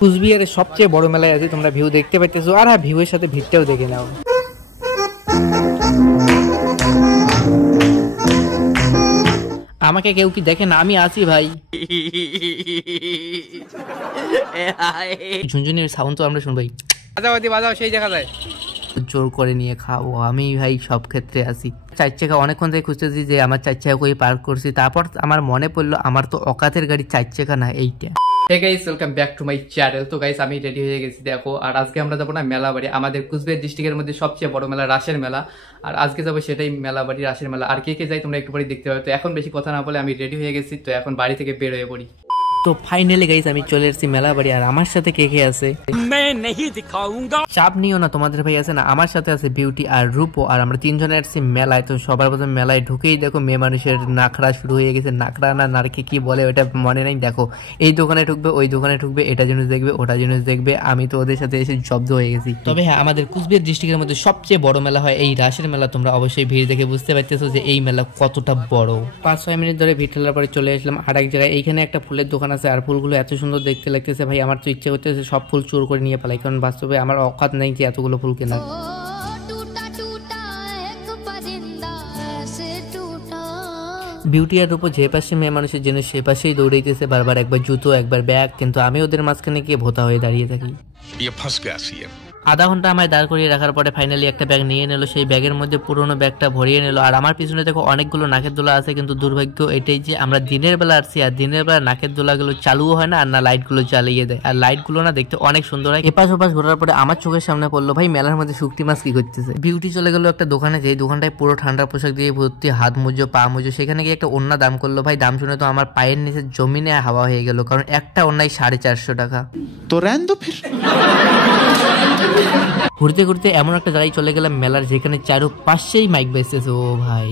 কুচবিহারের সবচেয়ে বড় মেলায় আছে, তোমরা ভিউ দেখতে পাইতেছো, আর হ্যাঁ ভিউয়ের সাথে ভিড়টাও দেখে নাও। আমাকে কেউ কি দেখে না? আমি আছি ভাই। ঝুনঝুনির সাউন্ড তো আমরা শুনবাই। বাজাও সেই জায়গা যায় জোর করে নিয়ে খাবো আমি ভাই, সব ক্ষেত্রে আসি। চার চাকা অনেকক্ষণ থেকে খুঁজতেছি যে আমার চার চাকা কই পার্ক করছি, তারপর আমার মনে পড়লো আমার তো অকাতের গাড়ি চার চাকা না এইটা। Hey guys, welcome back to my channel. তো গাইস আমি রেডি হয়ে গেছি দেখো, আর আজকে আমরা যাবো না মেলাবাড়ি, আমাদের কুচবিহার ডিস্ট্রিক্টের মধ্যে সবচেয়ে বড় মেলা রাসের মেলা, আর আজকে যাবো সেটাই মেলাবাড়ি রাসের মেলা। আর কে কে যাই তোমরা একটু পরে দেখতে পাবে। তো এখন বেশি কথা না বলে আমি রেডি হয়ে গেছি, তো এখন বাড়ি থেকে বের হয়ে পড়ি। তো ফাইনালি গাইস আমি চলে এসেছি মেলাবাড়ি, আর আমার সাথে কে কে আছে চাপ নিও না, তোমাদের ভাই আছে না, আমার সাথে আছে বিউটি আর রূপো, আর আমরা তিনজনে আসছি মেলায়। তো সবার প্রথমে মেলায় ঢুকেই দেখো মেয়ে মানুষের নাখড়া শুরু হয়ে গেছে। নাখড়া না নারকে কি বলে ওটা মনে নেই। দেখো এই দোকানে ঢুকবে, ওই দোকানে ঢুকবে, এটা জিনিস দেখবে, ওটা জিনিস দেখবে, আমি তো ওদের সাথে এসে জব্দ হয়ে গেছি। তবে হ্যাঁ, আমাদের কুচবিহার ডিস্ট্রিক্টের মধ্যে সবচেয়ে বড় মেলা হয় এই রাসের মেলা। তোমরা অবশ্যই ভিড় দেখে বুঝতে পারতেছো যে এই মেলা কতটা বড়। 5-6 মিনিট ধরে ভিড় ঠেলার পরে চলে আসলাম আর এক জায়গায়। এইখানে একটা ফুলের দোকান আছে, আর ফুলগুলো এত সুন্দর দেখতে লাগতেছে ভাই, আমার তো ইচ্ছে করতেছে সব ফুল চুর করে নিয়ে পালাই, কারণ বাস্তবে আমার অকাত নেই যে এতগুলো ফুল কেনার। বিউটি আর উপর যে পাশে মেয়ে মানুষের জন্য সে পাশেই দৌড়াইতেছে বারবার, একবার জুতো একবার ব্যাগ, কিন্তু আমি ওদের মাঝখানে গিয়ে ভোতা হয়ে দাঁড়িয়ে থাকি। আধা ঘন্টা আমায় দাঁড় করিয়ে রাখার পরে ফাইনালি একটা ব্যাগ নিয়ে নিল, সেই ব্যাগের মধ্যে পুরোনো ব্যাগটা ভরিয়ে নিল। আর আমার পিছনে দেখো অনেকগুলো নাকের দোলা আছে, কিন্তু দুর্ভাগ্য এটাই যে আমরা দিনের বেলা আসছি, আর দিনের বেলা নাকের দোলাগুলো চালুও হয় না, আর না লাইটগুলো জ্বালিয়ে দেয়, আর লাইটগুলো না দেখতে অনেক সুন্দর হয়। এপাশ ওপাশ ঘোরার পরে আমার চোখের সামনে পড়লো ভাই মেলার মধ্যে শুকটি মাছ কি করতেছে। বিউটি চলে গেল একটা দোকানে, যেই দোকানটায় পুরো ঠান্ডা পোশাক দিয়ে ভর্তি, হাত মুজো পা মুজো, সেখানে গিয়ে একটা ওড়না দাম করলো ভাই। দাম শুনে তো আমার পায়ের নিচে জমিনে হাওয়া হয়ে গেল, কারণ একটা ওড়নায় 450 টাকা। তো ঘুরতে ঘুরতে এমন একটা জায়গায় চলে গেলাম মেলার, যেখানে চারপাশেই মাইক বেজতেছে। ও ভাই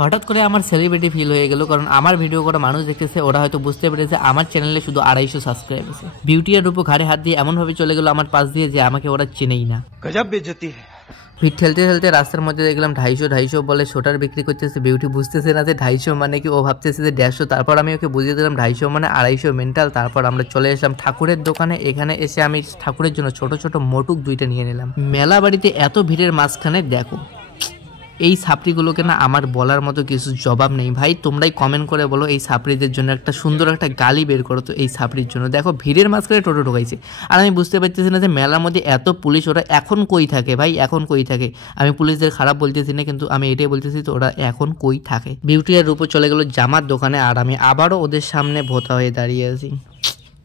হঠাৎ করে আমার সেলিব্রিটি ফিল হয়ে গেল, কারণ আমার ভিডিও করা মানুষ দেখতেছে, ওরা হয়তো বুঝতে পেরেছে আমার চ্যানেলে শুধু 250 সাবস্ক্রাইব আছে। বিউটি আর রূপো ঘাড়ে হাত দিয়ে এমন ভাবে চলে গেল আমার পাশ দিয়ে যে আমাকে ওরা চেনেই না। গজব বেইজ্জতি। ভিড় ঠেলতে ঠেলতে রাস্তার মধ্যে দেখলাম 250 বলে ছোটার বিক্রি করতেছে। বিউটি বুঝতেছে না যে 250 মানে কি, ও ভাবতেছে যে 150। তারপর আমি ওকে বুঝিয়ে দিলাম 250 মানে 250 মেন্টাল। তারপর আমরা চলে আসলাম ঠাকুরের দোকানে। এখানে এসে আমি ঠাকুরের জন্য ছোট ছোট মোটুক 2টা নিয়ে নিলাম। মেলা বাড়িতে এত ভিড়ের মাঝখানে দেখো এই সাপড়িগুলোকে না আমার বলার মতো কিছু জবাব নেই ভাই। তোমরাই কমেন্ট করে বলো এই সাপড়িদের জন্য একটা সুন্দর একটা গালি বের করো তো এই সাপড়ির জন্য। দেখো ভিড়ের মাঝখানে টোটো ঢোকাইছে, আর আমি বুঝতে পারতেছি না যে মেলার মধ্যে এত পুলিশ, ওরা এখন কই থাকে ভাই, এখন কই থাকে। আমি পুলিশদের খারাপ বলতেছি না, কিন্তু আমি এটাই বলতেছি তো ওরা এখন কই থাকে। বিউটি আর রূপো চলে গেল জামার দোকানে, আর আমি আবারও ওদের সামনে ভোতা হয়ে দাঁড়িয়ে আছি।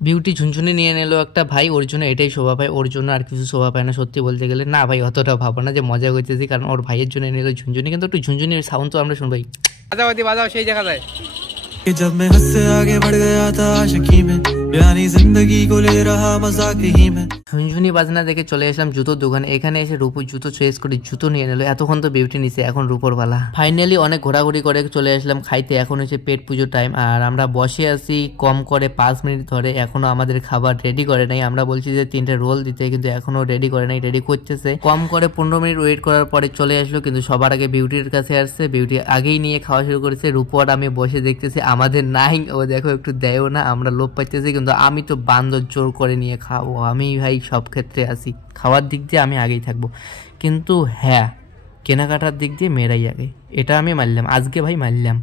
বিউটি ঝুনঝুনি নিয়ে নিল একটা ভাই, ওর জন্য এটাই শোভা পায়, ওর জন্য আর কিছু শোভা পায় না সত্যি বলতে গেলে। না ভাই অতটা ভাবো না যে মজা করতেছি, কারণ ওর ভাইয়ের জন্য নিল ঝুনঝুনি, কিন্তু একটু ঝুনঝুনির সাউন্ড তো আমরা শুনবাই। বাজাও সেই জায়গা যায়। जब मैं हद से आगे बढ़ गया था आशिकी में, यानी जिंदगी को ले रहा मजाक ही में। ঝুনঝুনি বাজনা দেখে চলে আসলাম জুতোর দোকানে। এখানে এসে রূপো জুতো চয়েস করে জুতো নিয়ে নিল। এতক্ষণ তো বিউটি নিছে, এখন রূপোর পালা। ফাইনালি অনেক ঘোরাঘুরি করে চলে আসলাম খাইতে। এখন হচ্ছে পেট পুজোর টাইম, আর আমরা বসে আছি কম করে 5 মিনিট ধরে, এখনো আমাদের খাবার রেডি করে নাই। আমরা বলছি যে 3টে রোল দিতে, কিন্তু এখনো রেডি করে নাই, রেডি করতেছে। কম করে 15 মিনিট ওয়েট করার পরে চলে আসলো, কিন্তু সবার আগে বিউটির কাছে আসছে। বিউটি আগেই নিয়ে খাওয়া শুরু করেছে। রূপো আর আমি বসে দেখতেছি, আমাদের নাই, ও দেখো একটু দেয়ও না, আমরা লোভ পাইতেছি, কিন্তু আমি তো বান্দর জোর করে নিয়ে খাবো। আমি ভাই সব ক্ষেত্রে আসি, খাওয়ার দিক দিয়ে আমি আগেই থাকবো, কিন্তু হ্যাঁ কেনাকাটার দিক দিয়ে মেয়েরাই আগে, এটা আমি মানলাম, আজকে ভাই মানলাম।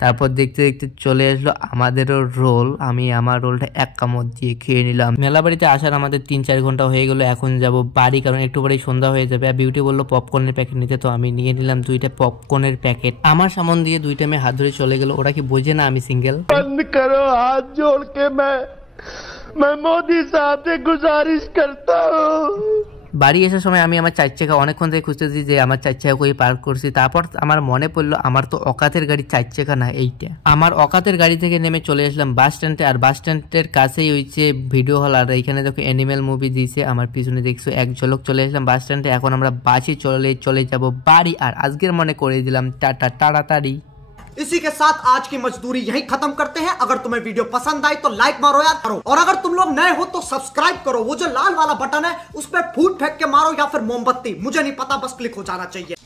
তারপর দেখতে দেখতে চলে আসলো আমাদেরও রোল। আমি আমার রোলটা 1 কামড় দিয়ে খেয়ে নিলাম। মেলা বাড়িতে আসার আমাদের 3-4 ঘন্টা হয়ে গেলো। এখন যাব বাড়ি, কারণ একটু পরেই সন্ধ্যা হয়ে যাবে। আর বিউটি বললো পপকর্নের প্যাকেট নিতে, তো আমি নিয়ে নিলাম 2টা পপকর্নের প্যাকেট। আমার সামন দিয়ে 2টা মেয়ে হাত ধরে চলে গেল। ওরা কি বোঝে না আমি সিঙ্গেল? বন্ধ করো হাত জোড় কে मैं मोदी साहब से गुजारिश करता हूँ। বাড়ি আসার সময় আমি আমার 4 চাকা অনেকক্ষণ থেকে খুঁজতেছি যে আমার 4 চাকা কই পার্ক করছি। তারপর আমার মনে পড়লো আমার তো অকাতের গাড়ি 4 চাকা না এইটা। আমার অকাতের গাড়ি থেকে নেমে চলে আসলাম বাস স্ট্যান্ডে, আর বাস স্ট্যান্ডের কাছেই হয়েছে ভিডিও হল, আর এইখানে দেখো অ্যানিমেল মুভি দিয়েছে। আমার পিছনে দেখছো এক ঝলক। চলে আসলাম বাস স্ট্যান্ডে। এখন আমরা বাসে চলে যাব বাড়ি, আর আজকের মনে করে দিলাম টাটা তাড়াতাড়ি। इसी के साथ आज की मजदूरी यहीं खत्म करते हैं। अगर तुम्हें वीडियो पसंद आई तो लाइक मारो यार करो, और अगर तुम लोग नए हो तो सब्सक्राइब करो। वो जो लाल वाला बटन है उस पर फूट फेंक के मारो या फिर मोमबत्ती, मुझे नहीं पता, बस क्लिक हो जाना चाहिए।